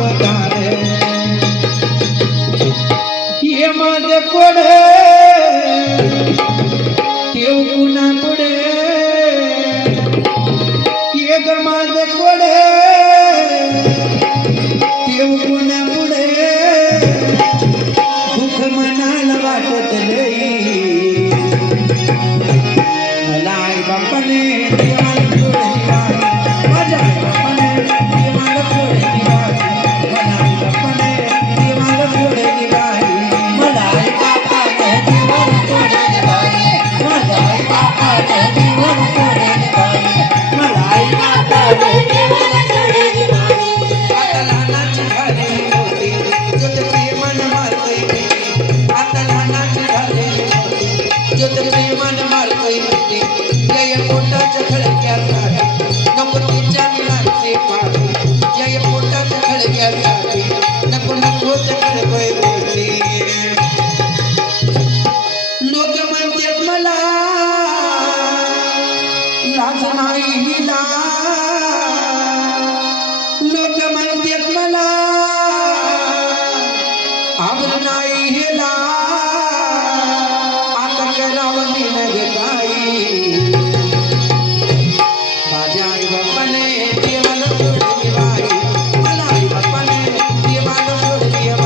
अवतार ये माझ कोडे देव पुन्हा पुढे ये ग माझ कोडे देव पुन्हा पुढे दुःख मनाला वाटत लई मला आई बापाने देवाला पुढे निघाली माझ्या आई बापाने देवाला पुढे निघाली मला आई बापाने देवाला पुढे निघाली मला आई बापाने देवाला पुढे निघाली माझ्या आई बापाने देवाला पुढे निघाली मला आई बापाने देवाला पुढे निघाली आता लहानाची झाली मोठी ज्योत प्रेमान मारतय मोठी आता लहानाची झाली मोठी ज्योत प्रेमान मारतय मोठी जय पोटाच्या खळग्यासाठी नको तिच्या मिळाले पाठी जय पोटाच्या खळग्यासाठी नको नको ते खळगोय मोठी लोक म्हणतात मला लाज नाही हिला